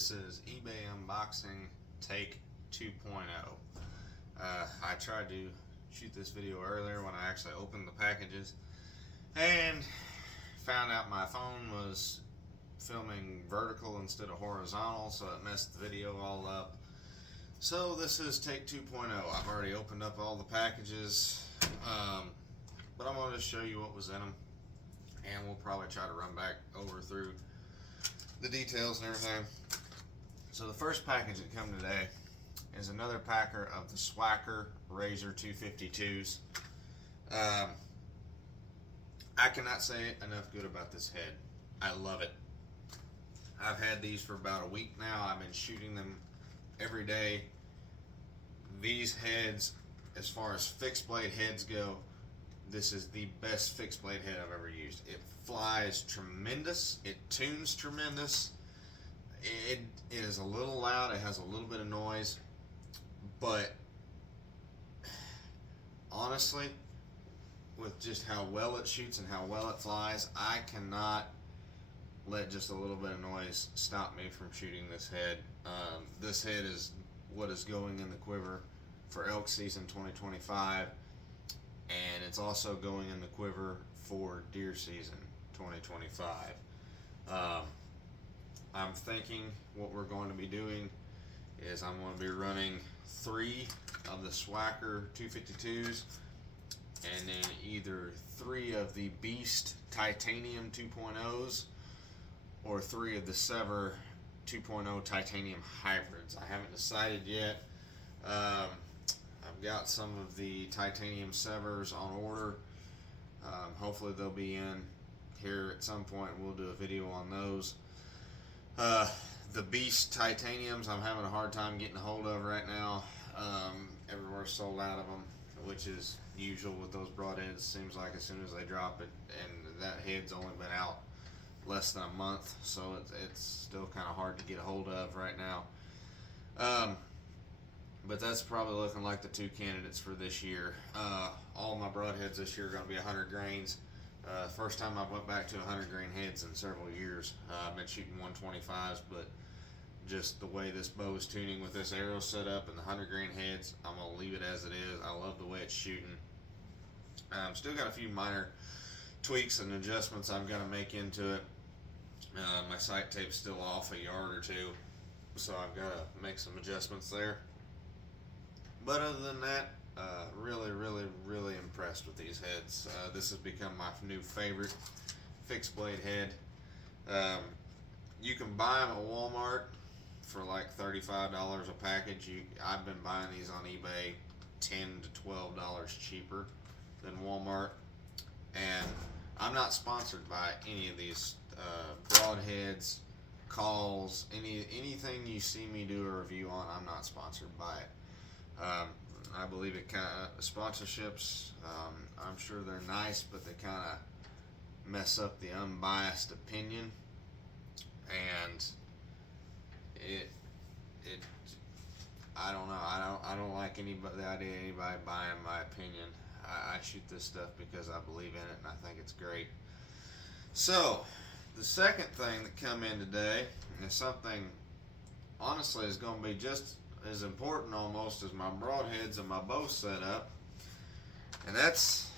This is eBay unboxing take 2.0. I tried to shoot this video earlier when I actually opened the packages and found out my phone was filming vertical instead of horizontal, so it messed the video all up. So this is take 2.0. I've already opened up all the packages, but I'm going to show you what was in them, and we'll probably try to run back over through the details and everything. So the first package that come today is another packer of the Swacker Razor 252s. I cannot say enough good about this head. I love it. I've had these for about a week now. I've been shooting them every day. These heads, as far as fixed blade heads go, this is the best fixed blade head I've ever used. It flies tremendous. It tunes tremendous. It is a little loud. It has a little bit of noise. But honestly, with just how well it shoots and how well it flies, I cannot let just a little bit of noise stop me from shooting this head. This head is what is going in the quiver for elk season 2025, and it's also going in the quiver for deer season 2025. I'm thinking what we're going to be doing is I'm going to be running 3 of the Swacker 252s, and then either 3 of the Beast Titanium 2.0s or 3 of the Sever 2.0 Titanium Hybrids. I haven't decided yet. I've got some of the Titanium Severs on order. Hopefully they'll be in here at some point. We'll do a video on those. The Beast Titaniums, I'm having a hard time getting a hold of right now. Everywhere's sold out of them, which is usual with those Broadheads. Seems like as soon as they drop it, and that head's only been out less than a month, so it's still kind of hard to get a hold of right now. But that's probably looking like the 2 candidates for this year. All my Broadheads this year are going to be 100 grains. First time I went back to 100 grain heads in several years. I've been shooting 125s, but just the way this bow is tuning with this arrow setup and the 100 grain heads, I'm going to leave it as it is. I love the way it's shooting. Still got a few minor tweaks and adjustments I've got to make into it. My sight tape's still off a yard or 2, so I've got to make some adjustments there. But other than that, really impressed with these heads. This has become my new favorite fixed blade head. You can buy them at Walmart for like $35 a package. I've been buying these on eBay $10 to $12 cheaper than Walmart. And I'm not sponsored by any of these Broadheads, calls, anything you see me do a review on. I'm not sponsored by it. I believe it kind of sponsorships. I'm sure they're nice, but they kind of mess up the unbiased opinion, and I don't know. I don't like the idea of anybody buying my opinion. I shoot this stuff because I believe in it, and I think it's great. So the second thing that come in today is something honestly is going to be just as important almost as my Broadheads and my bow setup, and that's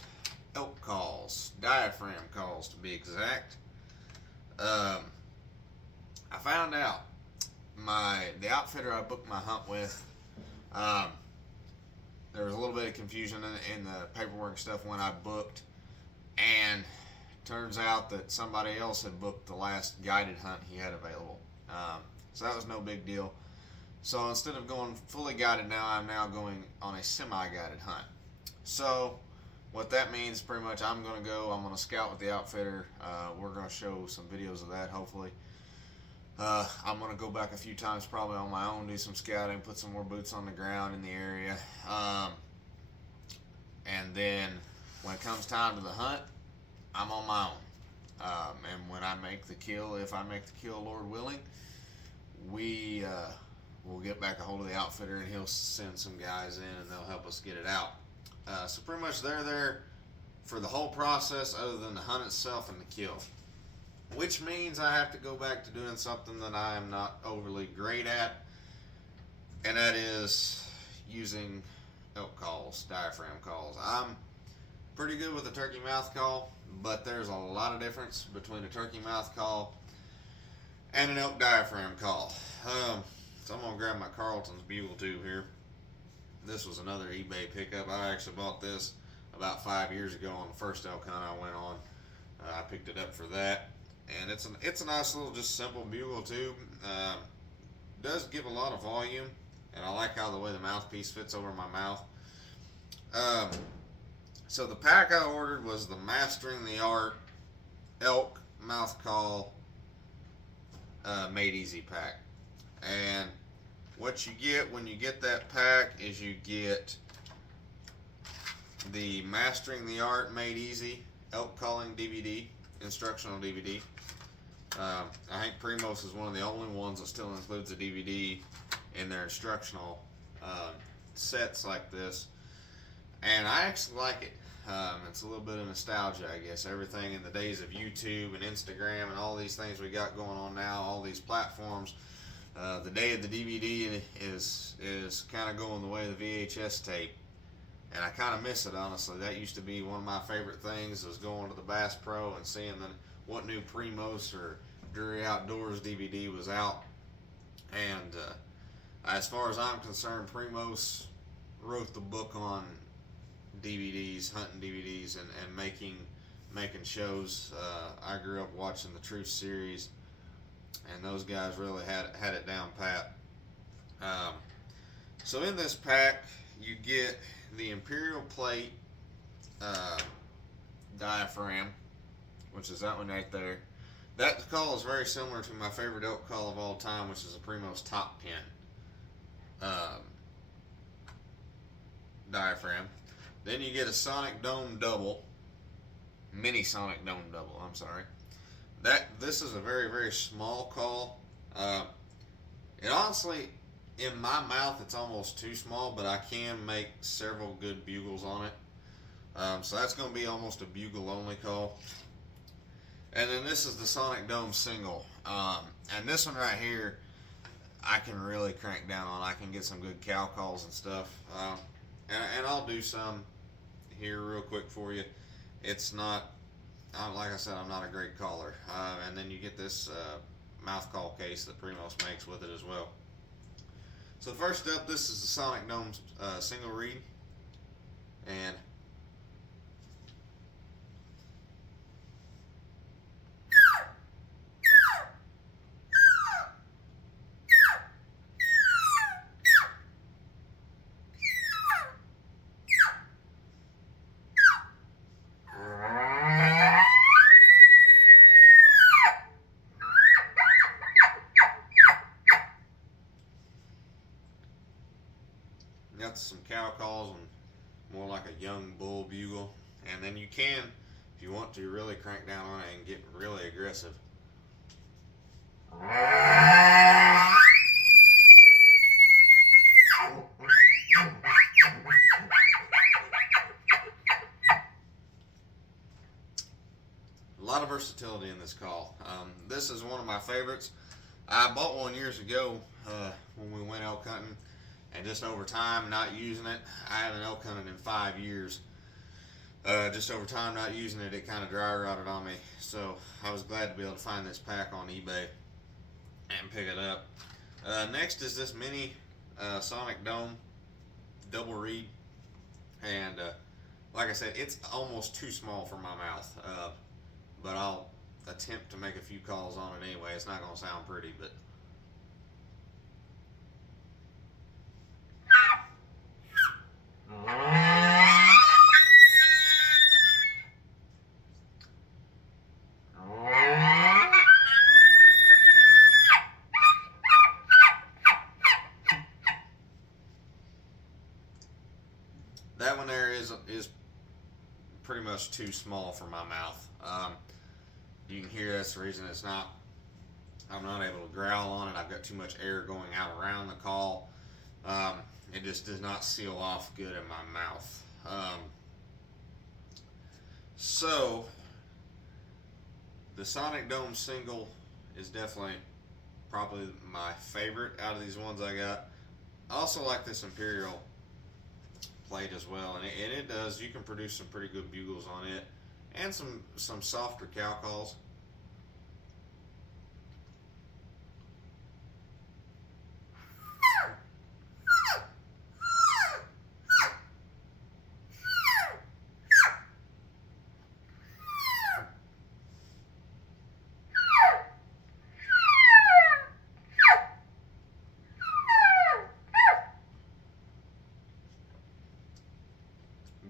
elk calls, diaphragm calls to be exact. I found out the outfitter I booked my hunt with, there was a little bit of confusion in the paperwork stuff when I booked, and turns out that somebody else had booked the last guided hunt he had available. So that was no big deal. So instead of going fully guided now, I'm now going on a semi-guided hunt. So what that means, pretty much, I'm going to scout with the outfitter. We're going to show some videos of that, hopefully. I'm going to go back a few times probably on my own, do some scouting, put some more boots on the ground in the area. And then when it comes time to the hunt, I'm on my own. And when I make the kill, if I make the kill, Lord willing, we'll get back a hold of the outfitter, and he'll send some guys in, and they'll help us get it out. So pretty much they're there for the whole process other than the hunt itself and the kill. which means I have to go back to doing something that I am not overly great at, and that is using elk calls, diaphragm calls. I'm pretty good with a turkey mouth call, but there's a lot of difference between a turkey mouth call and an elk diaphragm call. So I'm gonna grab my Carlton's bugle tube here. This was another eBay pickup. I actually bought this about 5 years ago on the first elk hunt I went on. I picked it up for that, and it's a nice little just simple bugle tube. Does give a lot of volume, and I like how the way the mouthpiece fits over my mouth. So the pack I ordered was the Mastering the Art Elk Mouth Call Made Easy pack. And what you get when you get that pack is you get the Mastering the Art Made Easy Elk Calling DVD, instructional DVD. I think Primos is one of the only ones that still includes a DVD in their instructional sets like this. And I actually like it. It's a little bit of nostalgia, I guess. Everything in the days of YouTube and Instagram and all these things we got going on now, all these platforms. The day of the DVD is kind of going the way of the VHS tape, and I kind of miss it, honestly. That used to be one of my favorite things, was going to the Bass Pro and seeing what new Primos or Drury Outdoors DVD was out. And as far as I'm concerned, Primos wrote the book on DVDs, hunting DVDs, and making shows. I grew up watching the Truth series, and those guys really had it down pat. So in this pack, you get the Imperial Plate diaphragm, which is that one right there. That call is very similar to my favorite elk call of all time, which is a Primos Top Pin diaphragm. Then you get a Sonic Dome Double, Mini Sonic Dome Double, I'm sorry. This is a very, very small call. It honestly, in my mouth, it's almost too small, but I can make several good bugles on it. So that's going to be almost a bugle only call. And then this is the Sonic Dome Single. And this one right here, I can really crank down on. I can get some good cow calls and stuff. And I'll do some here real quick for you. It's not, like I said, I'm not a great caller. And then you get this mouth call case that Primos makes with it as well. So first up, this is the Sonic Dome single reed. And got some cow calls and more like a young bull bugle. And then you can, if you want to, really crank down on it and get really aggressive. A lot of versatility in this call. This is one of my favorites. I bought one years ago when we went elk hunting. And just over time, not using it, I haven't elk hunted in 5 years. Just over time, not using it, it kind of dry rotted on me. So I was glad to be able to find this pack on eBay and pick it up. Next is this mini Sonic Dome double reed. And like I said, it's almost too small for my mouth. But I'll attempt to make a few calls on it anyway. It's not going to sound pretty, but that one there is pretty much too small for my mouth. You can hear that's the reason I'm not able to growl on it. I've got too much air going out around the call. It just does not seal off good in my mouth. So The Sonic Dome single is definitely probably my favorite out of these ones I got. I also like this Imperial plate as well, and it does. You can produce some pretty good bugles on it, and some softer cow calls.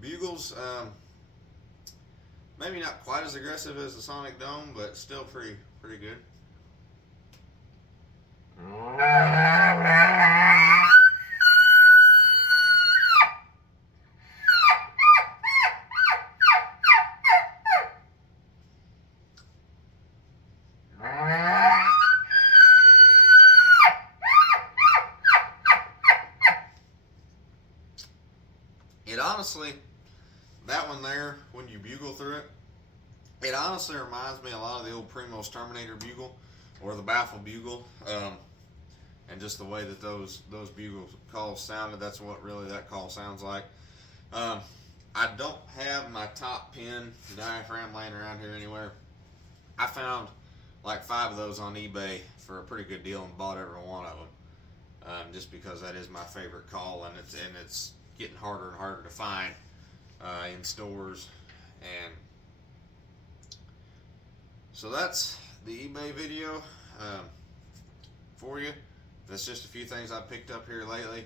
Bugles, maybe not quite as aggressive as the Sonic Dome, but still pretty good. It honestly, that one there, when you bugle through it, it honestly reminds me a lot of the old Primo's Terminator bugle or the Baffle bugle, and just the way that those bugle calls sounded. That's what really that call sounds like. I don't have my top pin diaphragm laying around here anywhere. I found like 5 of those on eBay for a pretty good deal and bought every one of them, just because that is my favorite call, and it's getting harder and harder to find in stores. And so that's the eBay video for you. That's just a few things I picked up here lately.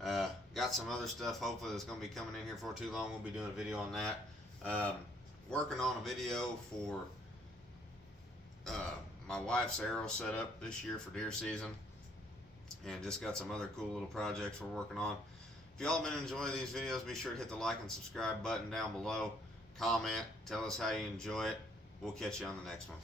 Got some other stuff hopefully that's going to be coming in here for too long. We'll be doing a video on that. Working on a video for my wife's arrow setup this year for deer season, and just got some other cool little projects we're working on. If y'all have been enjoying these videos, be sure to hit the like and subscribe button down below. Comment, tell us how you enjoy it. We'll catch you on the next one.